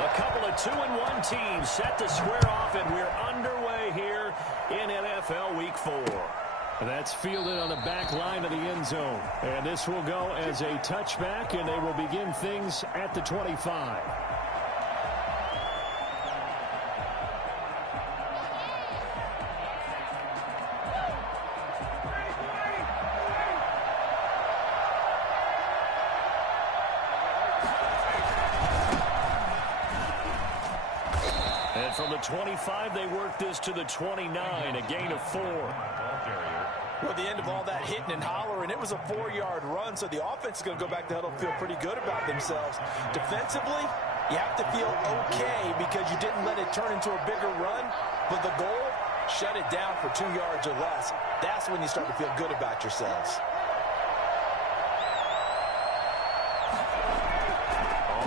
A couple of 2-1 teams set to square off, and we're underway here in NFL Week 4. That's fielded on the back line of the end zone. And this will go as a touchback, and they will begin things at the 25. And from the 25, they work this to the 29, a gain of 4. Well, at the end of all that hitting and hollering, it was a 4-yard run, so the offense is going to go back to huddle and feel pretty good about themselves. Defensively, you have to feel okay because you didn't let it turn into a bigger run, but the goal, shut it down for 2 yards or less. That's when you start to feel good about yourselves.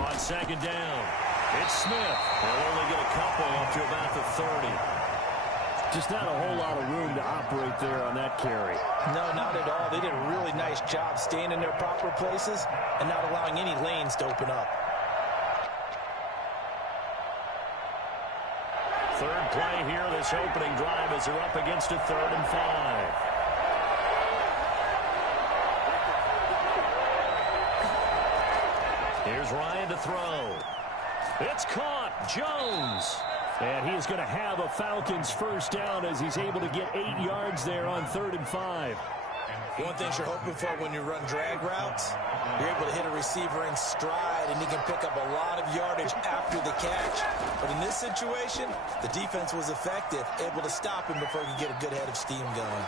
On second down, it's Smith. They'll only get a couple up to about the 30. Just not a whole lot of room to operate there on that carry. No, not at all. They did a really nice job staying in their proper places and not allowing any lanes to open up. Third play here, this opening drive, as they're up against a 3rd and 5. Here's Ryan to throw. It's caught. Jones. And he is going to have a Falcons first down as he's able to get 8 yards there on 3rd and 5. One thing you're hoping for when you run drag routes, you're able to hit a receiver in stride, and he can pick up a lot of yardage after the catch. But in this situation, the defense was effective, able to stop him before he could get a good head of steam going.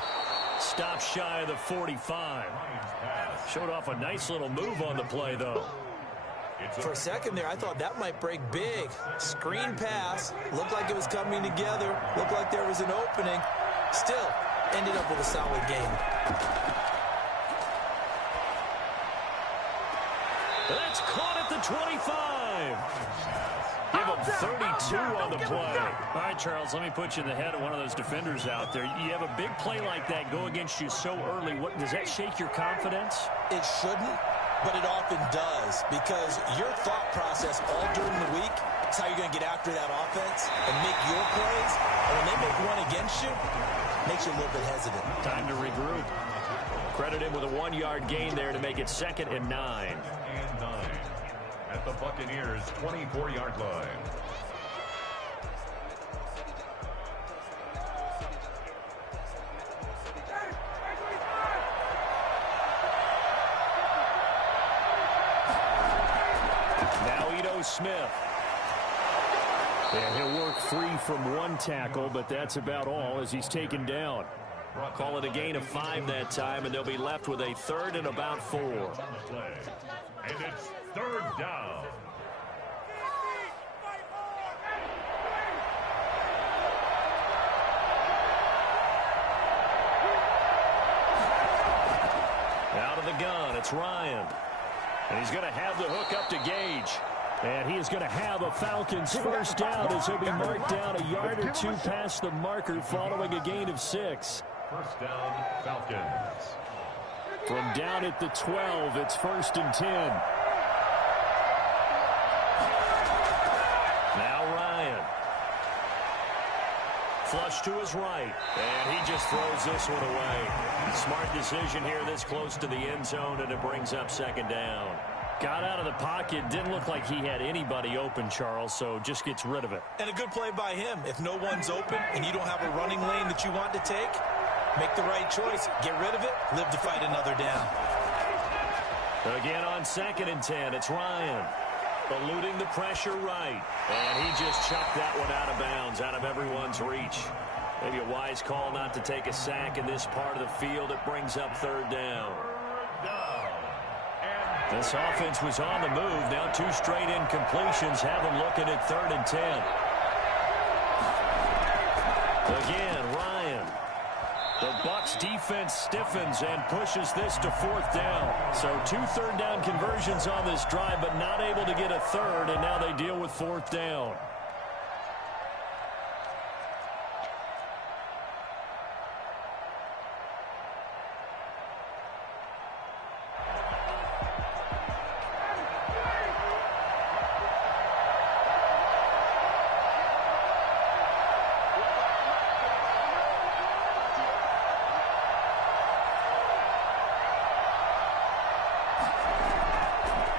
Stop shy of the 45. Showed off a nice little move on the play, though. For a second there, I thought that might break big. Screen pass. Looked like it was coming together. Looked like there was an opening. Still, ended up with a solid game. That's caught at the 25. Give him 32 on the play. All right, Charles, let me put you in the head of one of those defenders out there. You have a big play like that go against you so early. What, does that shake your confidence? It shouldn't, but it often does, because your thought process all during the week is how you're going to get after that offense and make your plays. And when they make one against you, it makes you a little bit hesitant. Time to regroup. Credit him with a 1-yard gain there to make it 2nd and 9. And 9 at the Buccaneers' 24-yard line. Smith. And he'll work free from one tackle, but that's about all as he's taken down. Call it a gain of 5 that time, and they'll be left with a 3rd and about 4. And it's 3rd down. Out of the gun, it's Ryan. And he's going to have the hook up to Gage. And he is going to have a Falcons first down as he'll be marked down a yard or 2 past the marker following a gain of 6. First down, Falcons. From down at the 12, it's 1st and 10. Now Ryan. Flush to his right. And he just throws this one away. Smart decision here this close to the end zone, and it brings up 2nd down. Got out of the pocket. Didn't look like he had anybody open, Charles, so just gets rid of it. And a good play by him. If no one's open and you don't have a running lane that you want to take, make the right choice. Get rid of it. Live to fight another down. Again on 2nd and 10, it's Ryan. Eluding the pressure right. And he just chucked that one out of bounds, out of everyone's reach. Maybe a wise call not to take a sack in this part of the field. It brings up 3rd down. This offense was on the move. Now 2 straight incompletions have them looking at 3rd and 10. Again, Ryan. The Bucs defense stiffens and pushes this to 4th down. So 2 third down conversions on this drive, but not able to get a 3rd, and now they deal with 4th down.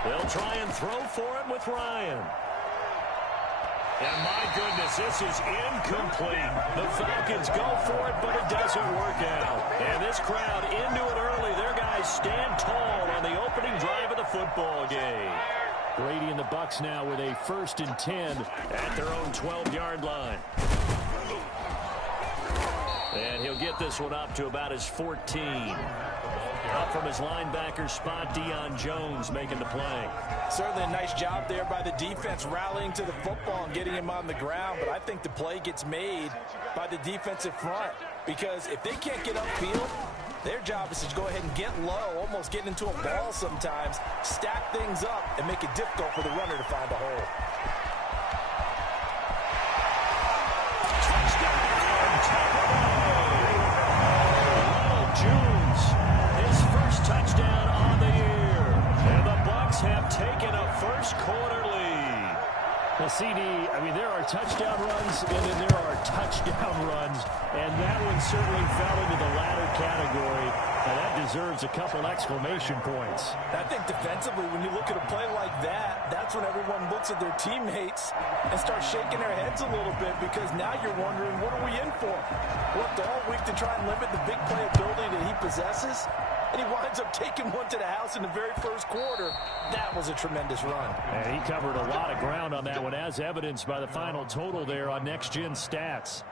They'll try and throw for it with Ryan. And my goodness, this is incomplete. The Falcons go for it, but it doesn't work out. And this crowd into it early. Their guys stand tall on the opening drive of the football game. Brady and the Bucs now with a 1st and 10 at their own 12-yard line. And he'll get this one up to about his 14. Up from his linebacker spot, Deion Jones making the play. Certainly a nice job there by the defense rallying to the football and getting him on the ground. But I think the play gets made by the defensive front. Because if they can't get upfield, their job is to go ahead and get low, almost get into a ball sometimes, stack things up, and make it difficult for the runner to find a hole. Touchdown on the year. And the Bucs have taken a first-quarter lead. The CD, I mean, there are touchdown runs, and then there are touchdown runs. And that one certainly fell into the latter category. And that deserves a couple exclamation points. I think defensively, when you look at a play like that, that's when everyone looks at their teammates and starts shaking their heads a little bit, because now you're wondering, what are we in for? Worked all week to try and limit the big play ability that he possesses, and he winds up taking one to the house in the very first quarter. That was a tremendous run. And he covered a lot of ground on that one, as evidenced by the final total there on Next Gen Stats.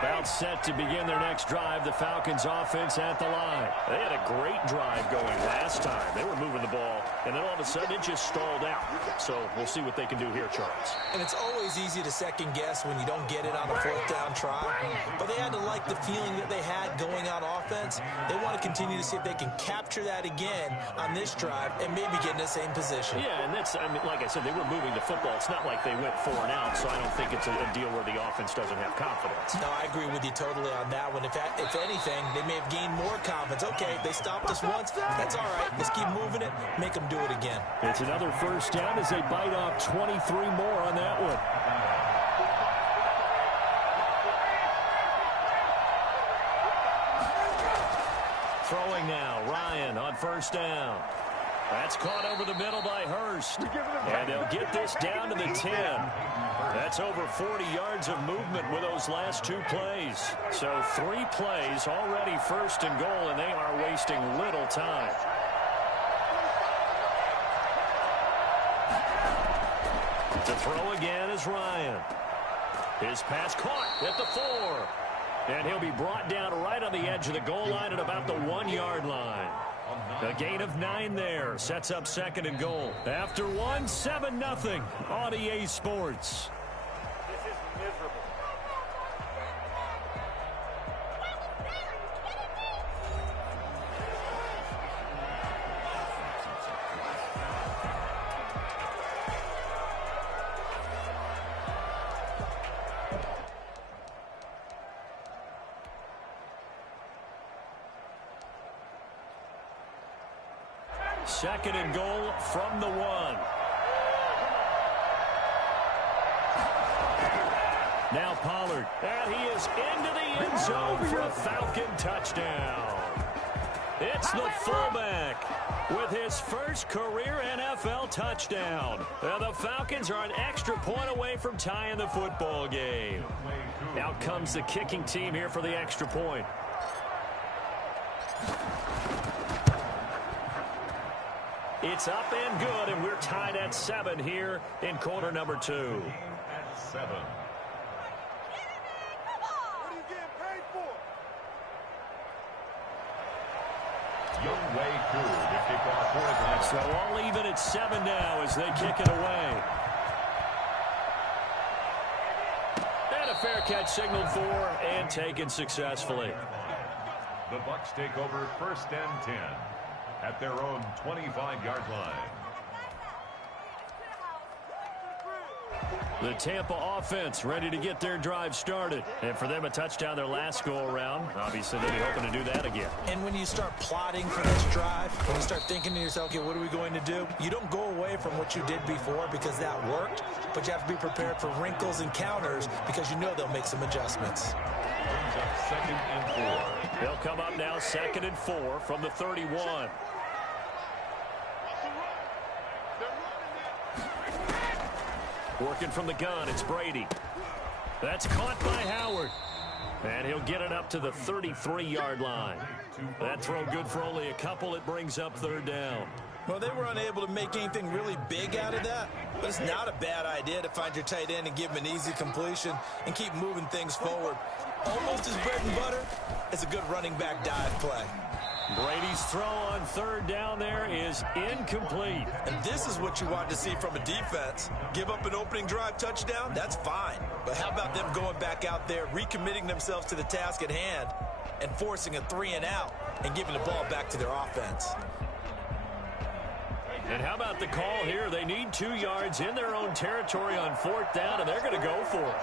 About set to begin their next drive, the Falcons offense at the line. They had a great drive going last time. They were moving the ball, and then all of a sudden it just stalled out. So we'll see what they can do here, Charles. And it's always easy to second guess when you don't get it on a 4th down try. But they had to like the feeling that they had going on offense. They want to continue to see if they can capture that again on this drive and maybe get in the same position. Yeah, and that's, I mean, like I said, they were moving the football. It's not like they went 4 and out, so I don't think it's a deal where the offense doesn't have confidence. No, I agree with you totally on that one. If anything, they may have gained more confidence. Okay, they stopped us once. That's all right. Let's keep moving it. Make them do it again. It's another first down as they bite off 23 more on that one. Throwing now, Ryan on first down. That's caught over the middle by Hurst. And they'll get this down to the 10. That's over 40 yards of movement with those last 2 plays. So 3 plays already first and goal, and they are wasting little time. To throw again is Ryan. His pass caught at the 4. And he'll be brought down right on the edge of the goal line at about the 1-yard line. A gain of 9 there. Sets up 2nd and goal. After 1, 7-0 on EA Sports. This is miserable. Second and goal from the 1. Now Pollard, and he is into the end zone for a Falcon touchdown. It's the fullback with his first career NFL touchdown. The Falcons are an extra point away from tying the football game. Out comes the kicking team here for the extra point. It's up and good, and we're tied at 7 here in quarter number 2. At 7. What are you getting paid for? Young Way Koo to kick off for Atlanta. So all even at 7 now as they kick it away. And a fair catch signaled for and taken successfully. The Bucs take over 1st and 10 at their own 25-yard line. The Tampa offense ready to get their drive started. And for them, a touchdown their last go-around. Obviously, they'll be hoping to do that again. And when you start plotting for this drive, when you start thinking to yourself, okay, what are we going to do? You don't go away from what you did before because that worked, but you have to be prepared for wrinkles and counters because you know they'll make some adjustments. Brings up 2nd and 4. They'll come up now 2nd and 4 from the 31. Working from the gun, it's Brady. That's caught by Howard. And he'll get it up to the 33-yard line. That throw good for only a couple. It brings up third down. Well, they were unable to make anything really big out of that, but it's not a bad idea to find your tight end and give him an easy completion and keep moving things forward. Almost as bread and butter as a good running back dive play. Brady's throw on third down there is incomplete. And this is what you want to see from a defense. Give up an opening drive touchdown, that's fine. But how about them going back out there, recommitting themselves to the task at hand, and forcing a 3-and-out and giving the ball back to their offense. And how about the call here? They need 2 yards in their own territory on fourth down, and they're going to go for it.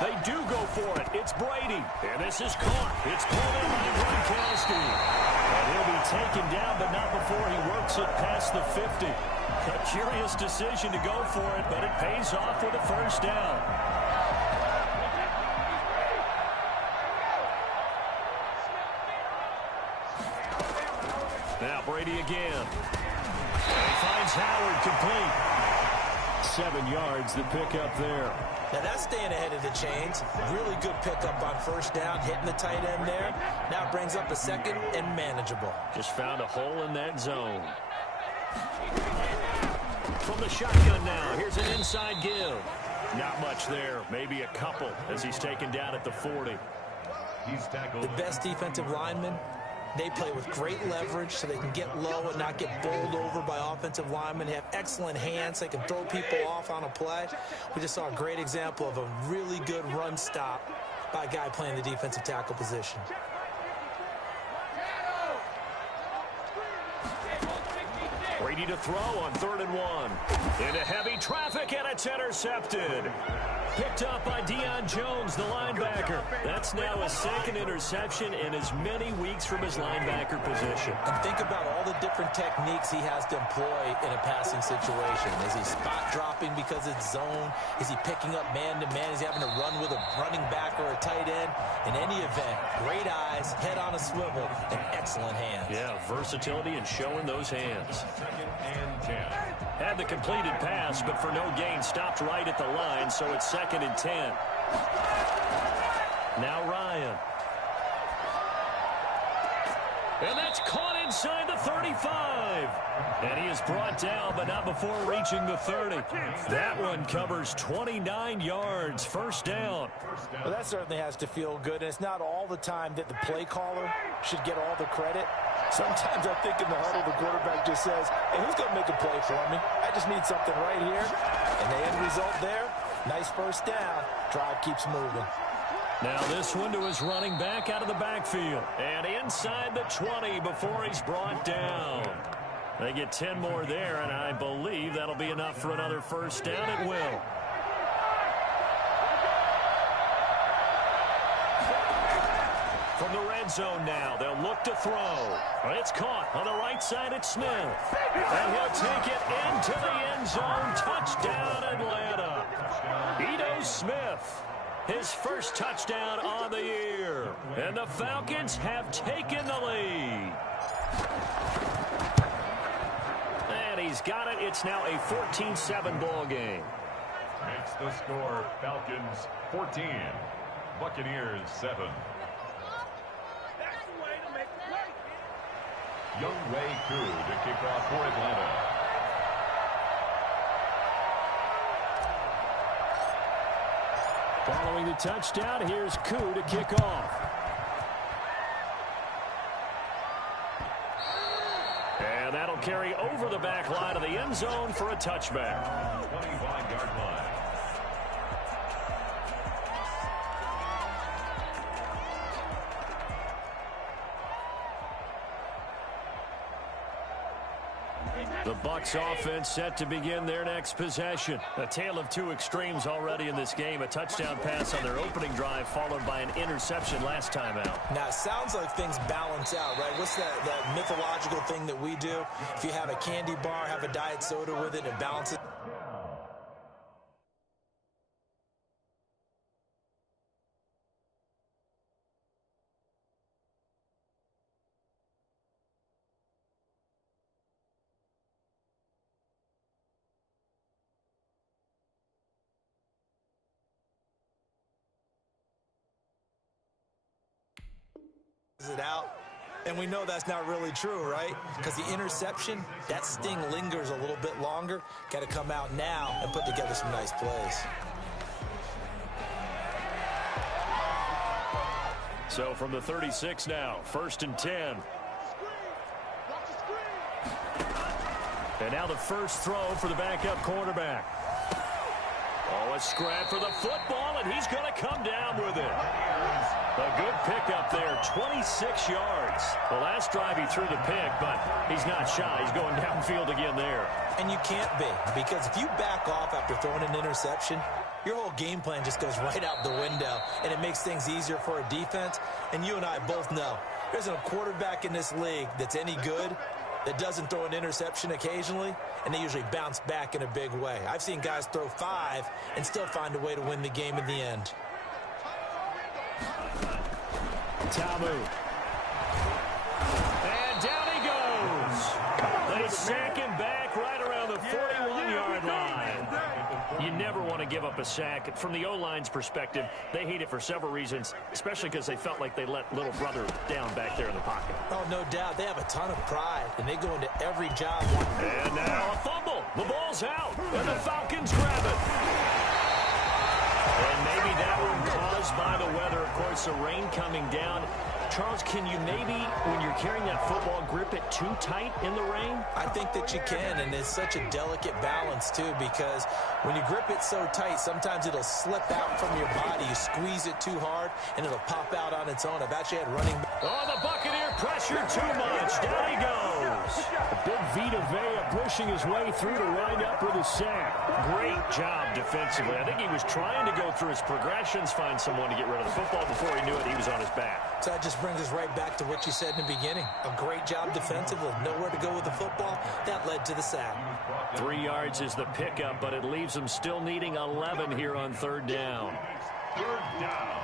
They do go for it. It's Brady. And this is caught. It's pulled in by Gronkowski. And he'll be taken down, but not before he works it past the 50. A curious decision to go for it, but it pays off with a first down. Now Brady again. And he finds Howard complete. 7 yards the pick up there. Now that's staying ahead of the chains. Really good pickup on first down, hitting the tight end there. Now it brings up a second and manageable. Just found a hole in that zone. From the shotgun now, here's an inside give. Not much there, maybe a couple as he's taken down at the 40. He's tackled. The best defensive linemen, they play with great leverage so they can get low and not get bowled over by offensive linemen. They have excellent hands. They can throw people off on a play. We just saw a great example of a really good run stop by a guy playing the defensive tackle position. Brady to throw on 3rd and 1. Into heavy traffic, and it's intercepted. Picked up by Deion Jones, the linebacker. That's now a second interception in as many weeks from his linebacker position. And think about all the different techniques he has to employ in a passing situation. Is he spot dropping because it's zone? Is he picking up man-to-man? Is he having to run with a running back or a tight end? In any event, great eyes, head on a swivel, and excellent hands. Yeah, versatility and showing those hands. 2nd and 10. Had the completed pass, but for no gain, stopped right at the line, so it's 2nd and 10. Now Ryan. And that's caught inside the 35. And he is brought down, but not before reaching the 30. That one covers 29 yards, first down. Well, that certainly has to feel good, and it's not all the time that the play caller should get all the credit. Sometimes I think in the huddle, the quarterback just says, hey, who's going to make a play for me? I just need something right here. And the end result there, nice first down. Drive keeps moving. Now this one to his running back out of the backfield. And inside the 20 before he's brought down. They get 10 more there, and I believe that'll be enough for another first down. It will. From the red zone now, they'll look to throw. It's caught on the right side. It's Smith. And he'll take it into the end zone. Touchdown, Atlanta. Ito Smith, his first touchdown on the year. And the Falcons have taken the lead. And he's got it. It's now a 14-7 ball game. Makes the score Falcons 14, Buccaneers 7. Young Wei Koo to kick off for Atlanta. Following the touchdown, here's Koo to kick off. And that'll carry over the back line of the end zone for a touchback. 25-yard line. The Bucs offense set to begin their next possession. A tale of two extremes already in this game. A touchdown pass on their opening drive followed by an interception last time out. Now, it sounds like things balance out, right? What's that mythological thing that we do? If you have a candy bar, have a diet soda with it, it balances. it out. And we know that's not really true, right? Because the interception, that sting lingers a little bit longer. Got to come out now and put together some nice plays. So from the 36 now, 1st and 10. And now the first throw for the backup quarterback. Oh, a scrap for the football, and he's going to come down with it. A good pickup there, 26 yards. The last drive he threw the pick, but he's not shy. He's going downfield again there. And you can't be, because if you back off after throwing an interception, your whole game plan just goes right out the window, and it makes things easier for a defense. And you and I both know there's a quarterback in this league that's any good that doesn't throw an interception occasionally, and they usually bounce back in a big way. I've seen guys throw 5 and still find a way to win the game in the end. Tamu. And down he goes. They sack him back right around the 41-yard line. You never want to give up a sack. From the O-line's perspective, they hate it for several reasons, especially because they felt like they let little brother down back there in the pocket. Oh, no doubt. They have a ton of pride, and they go into every job. And now a fumble. The ball's out, and the Falcons grab it. And maybe that one caused by the weather. Of course, the rain coming down. Charles, can you maybe, when you're carrying that football, grip it too tight in the rain? I think that you can, and it's such a delicate balance, too, because when you grip it so tight, sometimes it'll slip out from your body. You squeeze it too hard, and it'll pop out on its own. I've actually had running back. Oh, the Buccaneer pressure too much. Down he goes. A big Vita Vea pushing his way through to wind up with a sack. Great job defensively. I think he was trying to go through his progressions, find someone to get rid of the football. Before he knew it, he was on his back. So that just brings us right back to what you said in the beginning. A great job defensively. Nowhere to go with the football. That led to the sack. 3 yards is the pickup, but it leaves them still needing 11 here on 3rd down. 3rd down.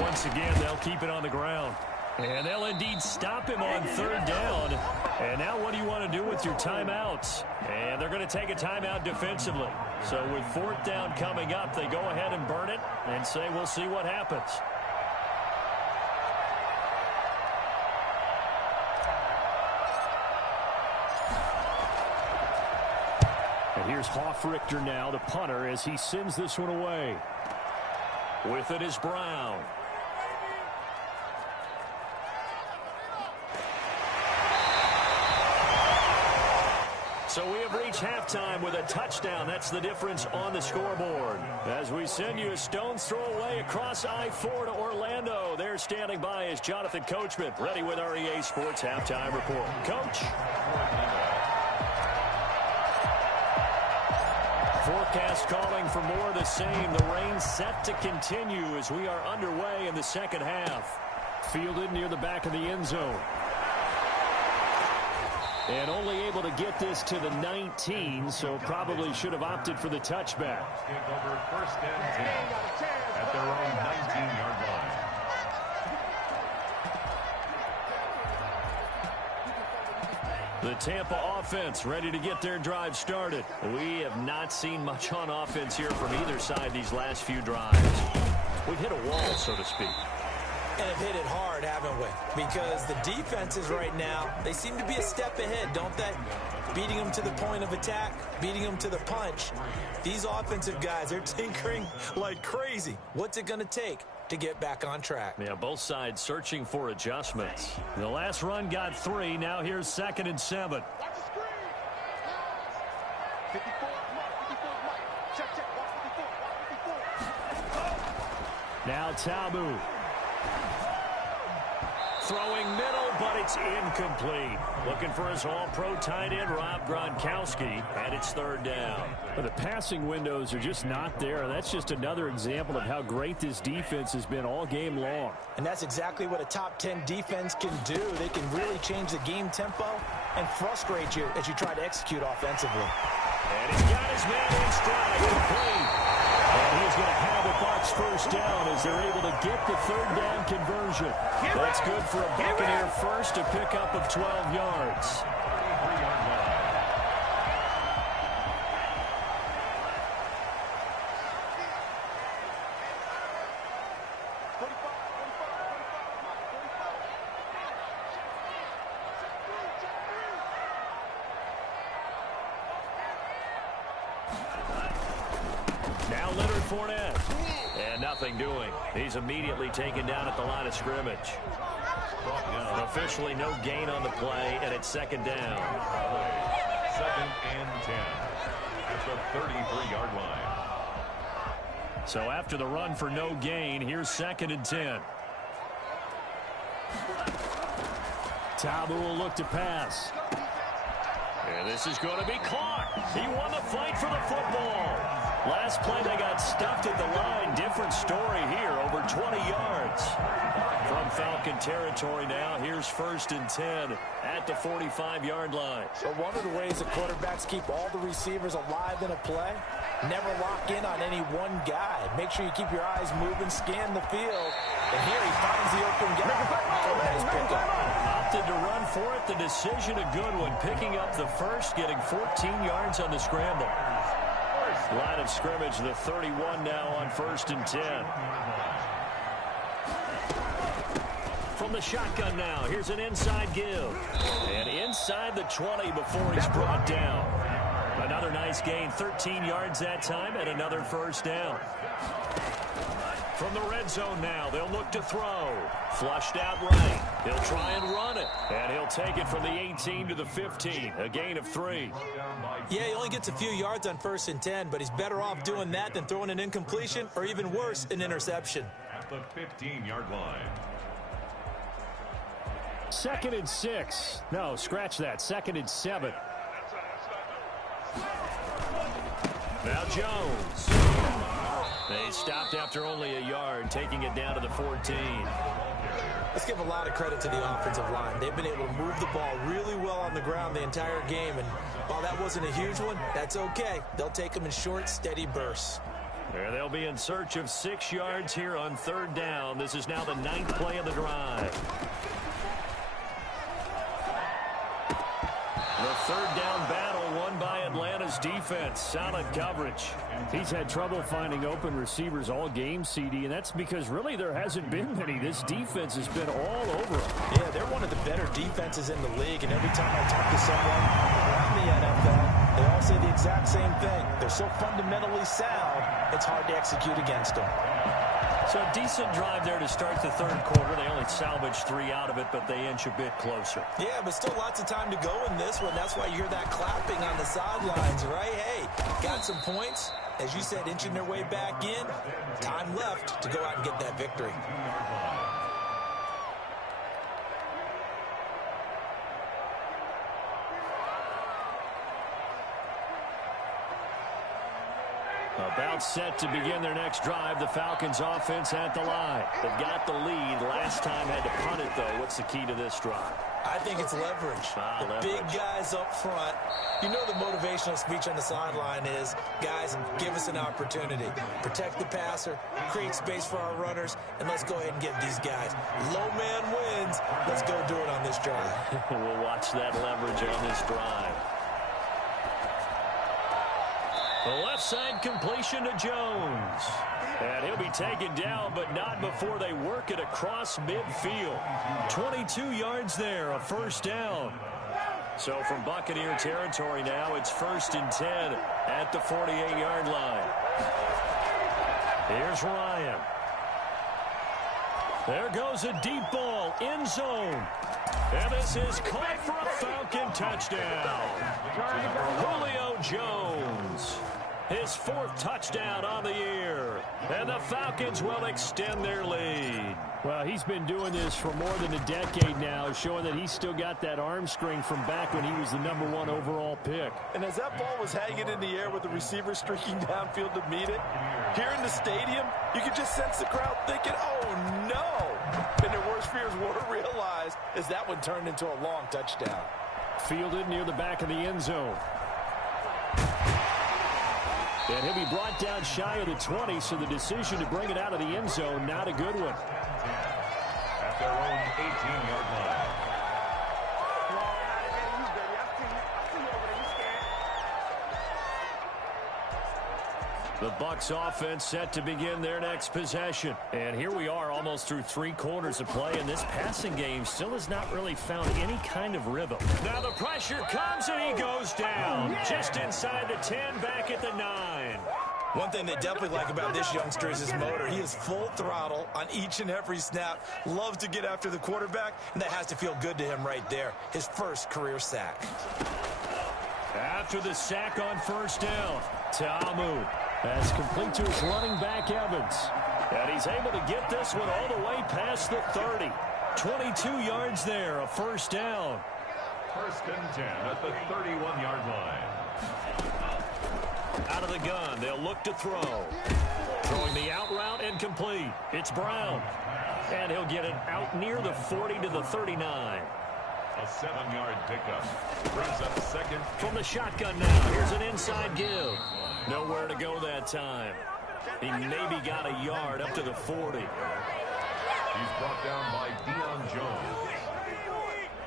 Once again, they'll keep it on the ground. And they'll indeed stop him on 3rd down. And now what do you want to do with your timeouts? And they're going to take a timeout defensively. So with 4th down coming up, they go ahead and burn it and say we'll see what happens. And here's Hoffrichter now, the punter, as he sends this one away. With it is Brown. So we have reached halftime with a touchdown. That's the difference on the scoreboard. As we send you a stone's throw away across I-4 to Orlando. There standing by is Jonathan Coachman, ready with our EA Sports Halftime Report. Coach. Forecast calling for more of the same. The rain set to continue as we are underway in the second half. Fielded near the back of the end zone. And only able to get this to the 19, so probably should have opted for the touchback. Take over 1st and 10 at their own 19-yard line. The Tampa offense ready to get their drive started. We have not seen much on offense here from either side these last few drives. We've hit a wall, so to speak. And have hit it hard, haven't we? Because the defenses right now, they seem to be a step ahead, don't they? Beating them to the point of attack, beating them to the punch. These offensive guys, they're tinkering like crazy. What's it going to take to get back on track? Yeah, both sides searching for adjustments. The last run got 3. Now here's 2nd and 7. Now Tamu. Throwing middle, but it's incomplete. Looking for his all-pro tight end, Rob Gronkowski, and it's 3rd down. But the passing windows are just not there. That's just another example of how great this defense has been all game long. And that's exactly what a top 10 defense can do. They can really change the game tempo and frustrate you as you try to execute offensively. And he's got his man in stride, complete. And he's going to have a Bucs first down as they're able to get the third down conversion. That's good for a Buccaneer first, a pickup of 12 yards. Now Leonard Fournette. And nothing doing. He's immediately taken down at the line of scrimmage. Officially no gain on the play, and it's second down. 2nd and 10 at the 33-yard line. So after the run for no gain, here's 2nd and 10. Tabu will look to pass. And this is going to be caught. He won the fight for the football. Last play, they got stuffed at the line. Different story here, over 20 yards. From Falcon territory now, here's 1st and 10 at the 45-yard line. But one of the ways that quarterbacks keep all the receivers alive in a play, never lock in on any one guy. Make sure you keep your eyes moving, scan the field. And here he finds the open guy. Nice pickup. Opted to run for it. The decision a good one. Picking up the first, getting 14 yards on the scramble. Line of scrimmage, the 31 now on 1st and 10. From the shotgun now, here's an inside give. And inside the 20 before he's brought down. Another nice gain, 13 yards that time, and another first down. From the red zone now, they'll look to throw. Flushed out right. He'll try and run it. And he'll take it from the 18 to the 15. A gain of 3. Yeah, he only gets a few yards on 1st and 10, but he's better off doing that than throwing an incompletion or even worse, an interception. At the 15-yard line. 2nd and 6. No, scratch that. 2nd and 7. Now Jones. They stopped after only a yard, taking it down to the 14. Let's give a lot of credit to the offensive line. They've been able to move the ball really well on the ground the entire game, and while that wasn't a huge one, that's okay. They'll take them in short, steady bursts. There they'll be in search of 6 yards here on 3rd down. This is now the 9th play of the drive. The 3rd down battle won by Atlanta's defense. Solid coverage. He's had trouble finding open receivers all game, CD, and that's because really there hasn't been many. This defense has been all over them. Yeah, they're one of the better defenses in the league, and every time I talk to someone around the NFL, they all say the exact same thing. They're so fundamentally sound, it's hard to execute against them. So a decent drive there to start the 3rd quarter. They only salvaged 3 out of it, but they inch a bit closer. Yeah, but still lots of time to go in this one. That's why you hear that clapping on the sidelines, right? Hey, got some points. As you said, inching their way back in. Time left to go out and get that victory. About set to begin their next drive. The Falcons offense at the line. They've got the lead. Last time had to punt it, though. What's the key to this drive? I think it's leverage. The big guys up front. You know the motivational speech on the sideline is, guys, give us an opportunity. Protect the passer, create space for our runners, and let's go ahead and get these guys. Low man wins. Let's go do it on this drive. We'll watch that leverage on this drive. The left side completion to Jones. And he'll be taken down, but not before they work it across midfield. 22 yards there, a first down. So from Buccaneer territory now, it's 1st and 10 at the 48-yard line. Here's Ryan. There goes a deep ball, end zone. And this is caught for a Falcon touchdown. Julio Jones. His 4th touchdown on the year. And the Falcons will extend their lead. Well, he's been doing this for more than a decade now, showing that he's still got that arm string from back when he was the #1 overall pick. And as that ball was hanging in the air with the receiver streaking downfield to meet it, here in the stadium, you could just sense the crowd thinking, oh, no. And their worst fears were realized as that one turned into a long touchdown. Fielded near the back of the end zone. And he'll be brought down shy of the 20, so the decision to bring it out of the end zone, not a good one. At their own 18-yard line. The Bucs offense set to begin their next possession. And here we are almost through 3 quarters of play, and this passing game still has not really found any kind of rhythm. Now the pressure comes, and he goes down. Just inside the 10, back at the 9. One thing they definitely like about this youngster is his motor. He is full throttle on each and every snap. Loves to get after the quarterback, and that has to feel good to him right there. His first career sack. After the sack on first down, Ta'amu. That's complete to his running back, Evans. And he's able to get this one all the way past the 30. 22 yards there, a first down. First and 10 at the 31-yard line. Out of the gun, they'll look to throw. Throwing the out route and complete. It's Brown. And he'll get it out near the 40 to the 39. A 7-yard pickup. Brings up second. From the shotgun now, here's an inside give. Nowhere to go that time. He maybe got a yard up to the 40. He's brought down by Deion Jones.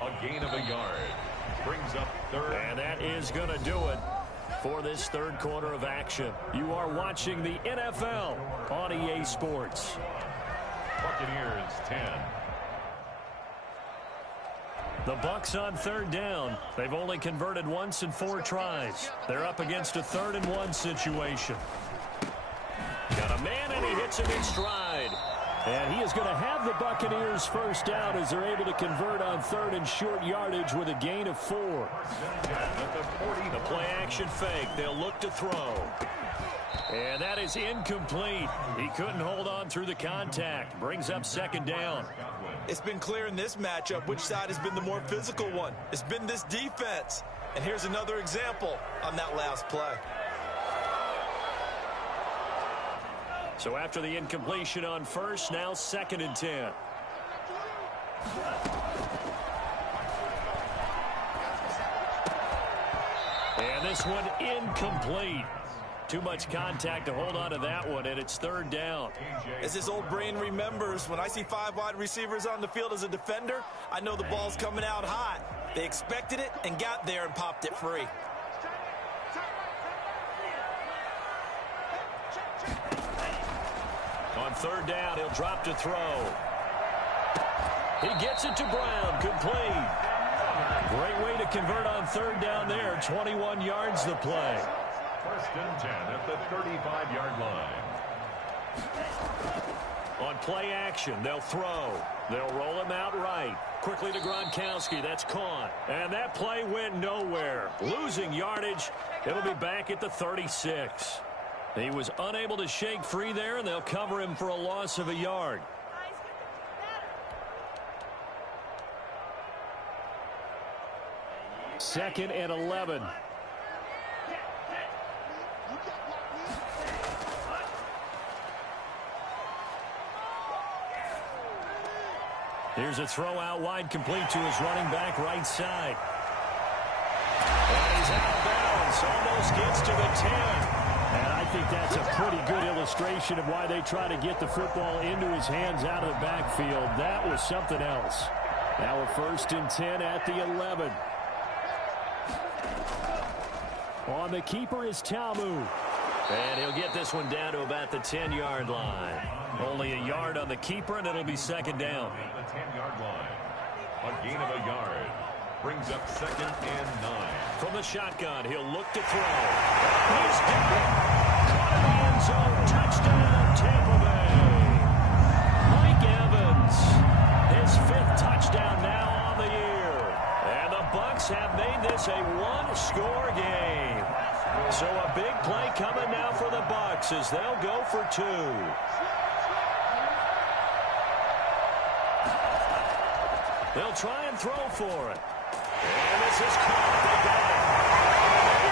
A gain of a yard. Brings up third. And that is going to do it for this third quarter of action. You are watching the NFL on EA Sports. Buccaneers 10. The Bucs on third down. They've only converted once in 4 tries. They're up against a 3rd-and-1 situation. Got a man, and he hits him in stride. And he is going to have the Buccaneers first down as they're able to convert on 3rd and short yardage with a gain of 4. The play action fake. They'll look to throw. And that is incomplete. He couldn't hold on through the contact. Brings up 2nd down. It's been clear in this matchup which side has been the more physical one. It's been this defense. And here's another example on that last play. So after the incompletion on first, now 2nd and 10. And this one incomplete. Too much contact to hold on to that one, and it's 3rd down. As his old brain remembers, when I see 5 wide receivers on the field as a defender, I know the ball's coming out hot. They expected it and got there and popped it free. On 3rd down, he'll drop to throw. He gets it to Brown, complete. Great way to convert on 3rd down there. 21 yards the play. First and 10 at the 35-yard line. On play action, they'll throw. They'll roll him out right. Quickly to Gronkowski. That's caught. And that play went nowhere. Losing yardage. It'll be back at the 36. He was unable to shake free there, and they'll cover him for a loss of a yard. Second and 11. Here's a throw out wide, complete to his running back right side. And he's out of bounds. Almost gets to the 10. And I think that's a pretty good illustration of why they try to get the football into his hands out of the backfield. That was something else. Now a 1st and 10 at the 11. On the keeper is Ta'amu. And he'll get this one down to about the 10-yard line. Only a yard on the keeper, and it'll be 2nd down. At the 10-yard line. A gain of a yard. Brings up 2nd and 9. From the shotgun, he'll look to throw. He's got it. Caught in the end zone. Touchdown, Tampa Bay. Mike Evans. His 5th touchdown now on the year. And the Bucs have made this a 1-score game. So a big play coming now for the Bucs as they'll go for 2. They'll try and throw for it. And this is caught. They got it.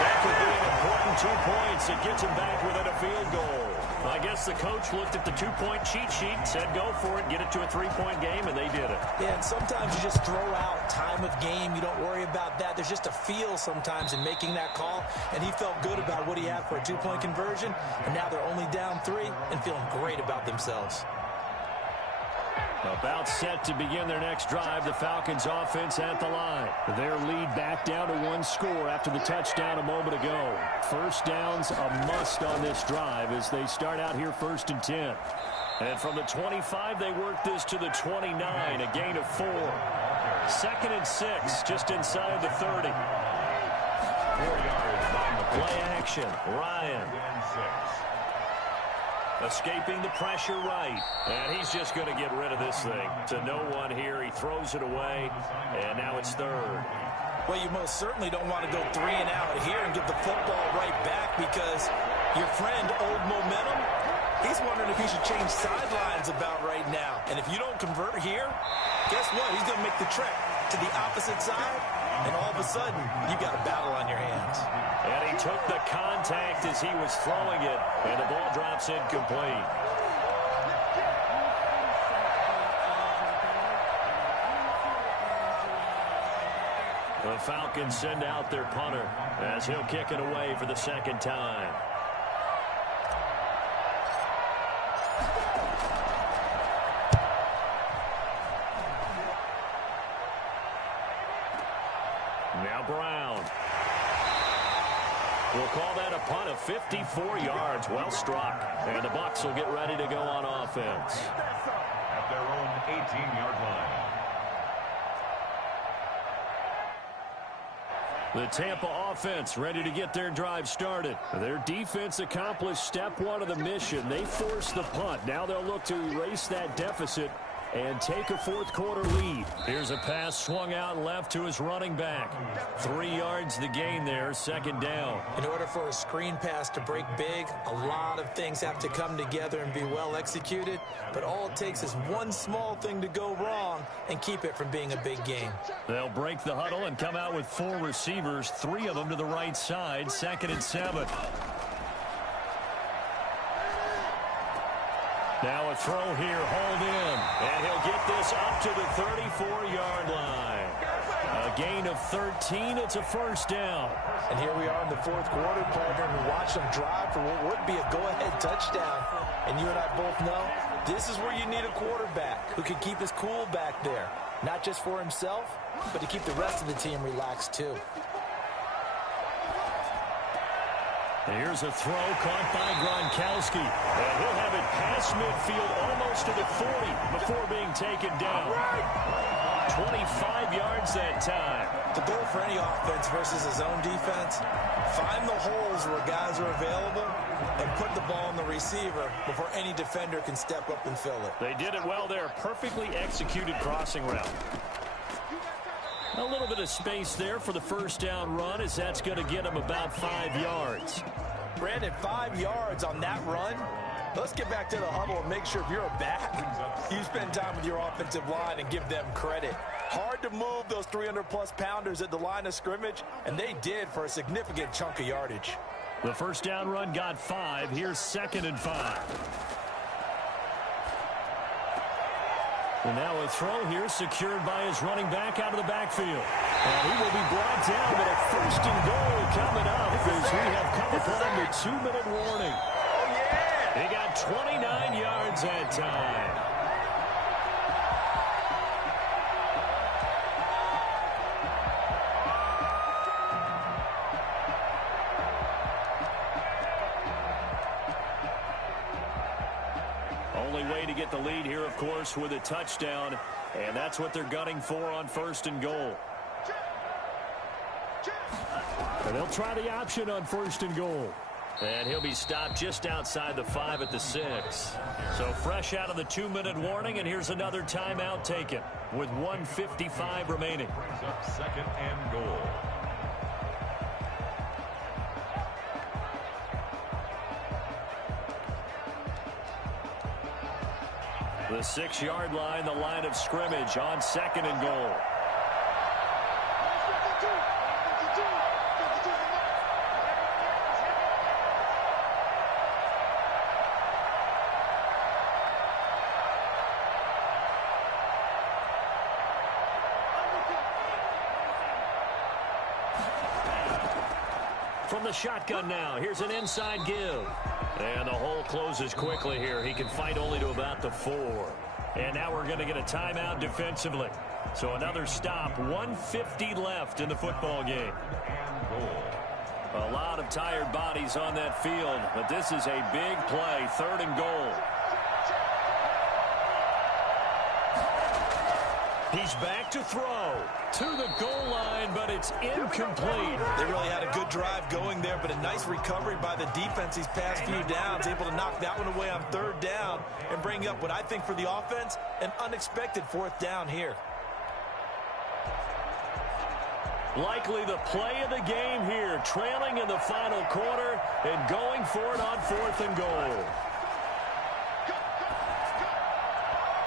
That could be an important 2 points. It gets him back within a field goal. I guess the coach looked at the two-point cheat sheet, said go for it, get it to a three-point game, and they did it. Yeah, and sometimes you just throw out time of game. You don't worry about that. There's just a feel sometimes in making that call, and he felt good about what he had for a two-point conversion, and now they're only down 3 and feeling great about themselves. About set to begin their next drive, the Falcons offense at the line. Their lead back down to 1 score after the touchdown a moment ago. First down's a must on this drive as they start out here 1st and 10. And from the 25, they work this to the 29, a gain of 4. 2nd and 6, just inside the 30. 4 yards on the Play action, Ryan. Escaping the pressure right. And he's just going to get rid of this thing. To no one here. He throws it away. And now it's 3rd. Well, you most certainly don't want to go 3 and out here and give the football right back because your friend, Old Momentum, he's wondering if he should change sidelines about right now. And if you don't convert here, guess what? He's going to make the trek to the opposite side, and all of a sudden, you've got a battle on your hands. And he took the contact as he was throwing it, and the ball drops incomplete. The Falcons send out their punter as he'll kick it away for the 2nd time. Now Brown. We'll call that a punt of 54 yards. Well struck. And the Bucs will get ready to go on offense. At their own 18-yard line. The Tampa offense ready to get their drive started. Their defense accomplished step 1 of the mission. They forced the punt. Now they'll look to erase that deficit and take a 4th quarter lead. Here's a pass swung out left to his running back. 3 yards the gain there, 2nd down. In order for a screen pass to break big, a lot of things have to come together and be well executed. But all it takes is one small thing to go wrong and keep it from being a big game. They'll break the huddle and come out with 4 receivers, 3 of them to the right side, 2nd and 7. Now a throw here, hauled in. And he'll get this up to the 34-yard line. A gain of 13. It's a 1st down. And here we are in the 4th quarter, partner, and watch them drive for what would be a go-ahead touchdown. And you and I both know this is where you need a quarterback who can keep his cool back there. Not just for himself, but to keep the rest of the team relaxed too. Here's a throw caught by Gronkowski. And he'll have it past midfield almost to the 40 before being taken down. 25 yards that time. The goal for any offense versus his own defense, find the holes where guys are available and put the ball on the receiver before any defender can step up and fill it. They did it well there. Perfectly executed crossing route. A little bit of space there for the 1st down run as that's going to get him about 5 yards. Brandon, 5 yards on that run. Let's get back to the huddle and make sure if you're a back, you spend time with your offensive line and give them credit. Hard to move those 300-plus pounders at the line of scrimmage, and they did for a significant chunk of yardage. The 1st down run got 5. Here's 2nd and 5. And now a throw here secured by his running back out of the backfield. And he will be brought down, but a 1st and goal coming up as we have come upon the 2-minute warning. Oh, yeah! He got 29 yards that time. Only way to get the lead here, of course, with a touchdown, and that's what they're gunning for on 1st and goal. And they'll try the option on 1st and goal. And he'll be stopped just outside the 5 at the 6. So fresh out of the 2-minute warning, and here's another timeout taken with 1:55 remaining. Brings up 2nd and goal. The 6-yard line, the line of scrimmage on 2nd and goal. From the shotgun now, here's an inside give. And the hole closes quickly here. He can fight only to about the 4. And now we're going to get a timeout defensively. So another stop, 1:50 left in the football game. A lot of tired bodies on that field, but this is a big play, 3rd and goal. He's back to throw to the goal line, but it's incomplete. They really had a good drive going there, but a nice recovery by the defense these past few downs, able to knock that one away on 3rd down and bring up what I think for the offense, an unexpected 4th down here. Likely the play of the game here, trailing in the final quarter and going for it on 4th and goal.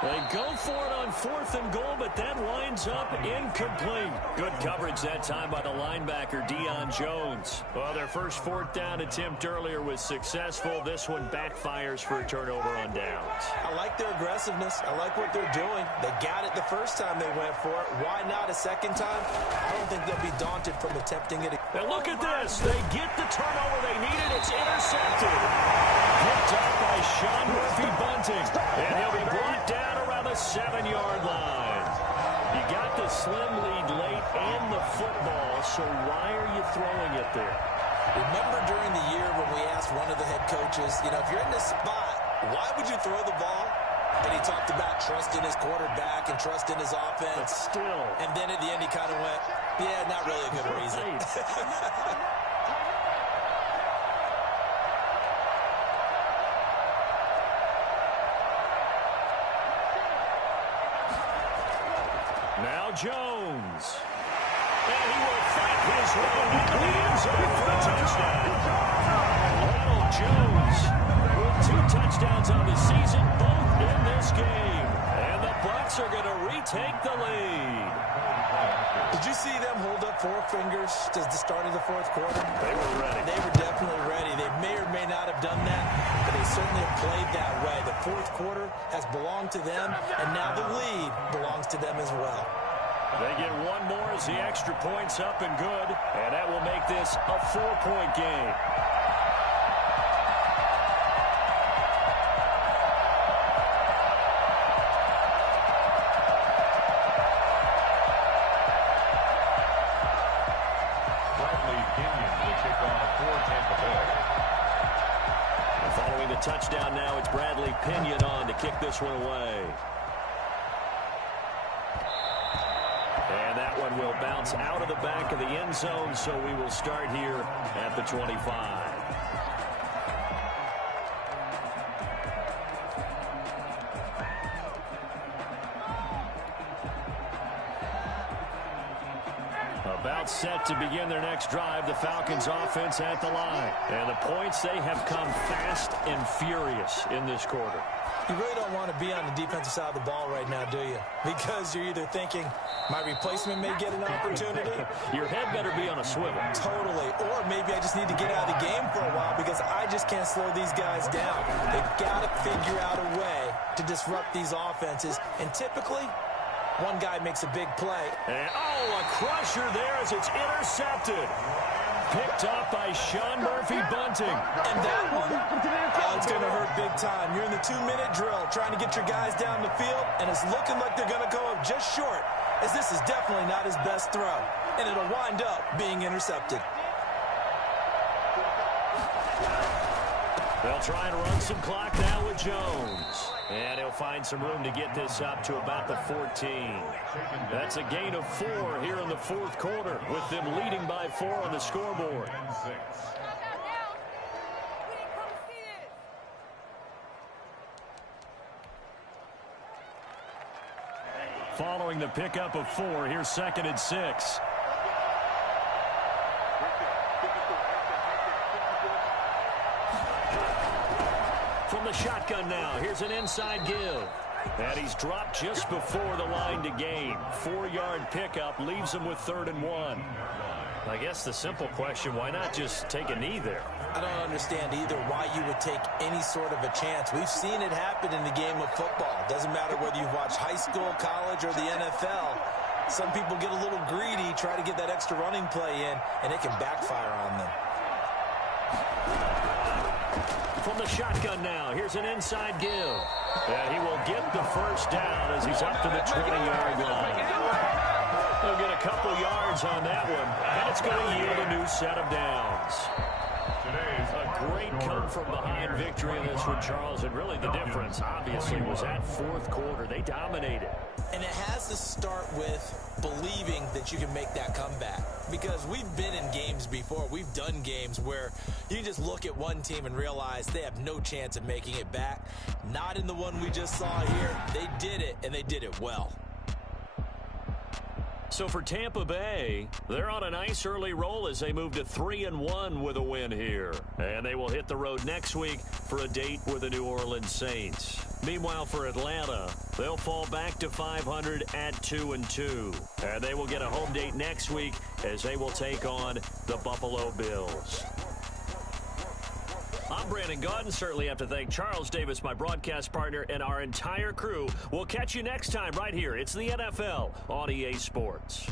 They go for it on 4th and goal, but that winds up incomplete. Good coverage that time by the linebacker, Deion Jones. Well, their first 4th down attempt earlier was successful. This one backfires for a turnover on downs. I like their aggressiveness. I like what they're doing. They got it the first time they went for it. Why not a second time? I don't think they'll be daunted from attempting it. And look at this. They get the turnover they needed. It's intercepted. Picked up by Sean Murphy-Bunting. And he'll be brought down around the 7-yard line. You got the slim lead late and the football, so why are you throwing it there? Remember during the year when we asked one of the head coaches, if you're in this spot, why would you throw the ball? And he talked about trusting his quarterback and trusting his offense. But still. And then at the end he kind of went, yeah, not really a good reason. Now Jones. And he will fight his way into the end zone for a touchdown. Ronald Jones with 2 touchdowns on the season, both in this game. And the Bucs are going to retake the lead. Did you see them hold up 4 fingers to the start of the 4th quarter? They were ready. They were definitely ready. They may or may not have done that, but they certainly have played that way. The 4th quarter has belonged to them, and now the lead belongs to them as well. They get one more as the extra point's up and good, and that will make this a 4-point game. Following the touchdown now, it's Bradley Pinion on to kick this one away. And that one will bounce out of the back of the end zone, so we will start here at the 25. About set to begin their next drive, the Falcons offense at the line. And the points, they have come fast and furious in this quarter. You really don't want to be on the defensive side of the ball right now, do you? Because you're either thinking, my replacement may get an opportunity. Your head better be on a swivel. Totally. Or maybe I just need to get out of the game for a while because I just can't slow these guys down. They've got to figure out a way to disrupt these offenses. And typically, one guy makes a big play. And, a crusher there as it's intercepted. Picked up by Sean Murphy-Bunting. And that one, it's going to hurt big time. You're in the 2-minute drill trying to get your guys down the field, and it's looking like they're going to go up just short, as this is definitely not his best throw. And it'll wind up being intercepted. They'll try and run some clock now with Jones. And he'll find some room to get this up to about the 14. That's a gain of 4 here in the 4th quarter, with them leading by 4 on the scoreboard. Following the pickup of 4, here's 2nd and 6. From the shotgun now, here's an inside give. And he's dropped just before the line to gain. 4-yard pickup leaves him with 3rd and 1. I guess the simple question, why not just take a knee there? I don't understand either why you would take any sort of a chance. We've seen it happen in the game of football. It doesn't matter whether you've watched high school, college, or the NFL. Some people get a little greedy, try to get that extra running play in, and it can backfire on them. From the shotgun now, here's an inside give. And he will get the first down as he's up to the 20-yard line. He'll get a couple yards on that one, and it's going to yield a new set of downs. A great come-from-behind victory in this one, Charles, and really the difference, obviously, was that fourth quarter. They dominated. And it has to start with believing that you can make that comeback. Because we've been in games before. We've done games where you can just look at one team and realize they have no chance of making it back. Not in the one we just saw here. They did it, and they did it well. So for Tampa Bay, they're on a nice early roll as they move to 3-1 with a win here. And they will hit the road next week for a date with the New Orleans Saints. Meanwhile, for Atlanta, they'll fall back to 500 at 2-2. And they will get a home date next week as they will take on the Buffalo Bills. I'm Brandon Gaudin. Certainly have to thank Charles Davis, my broadcast partner, and our entire crew. We'll catch you next time right here. It's the NFL on EA Sports.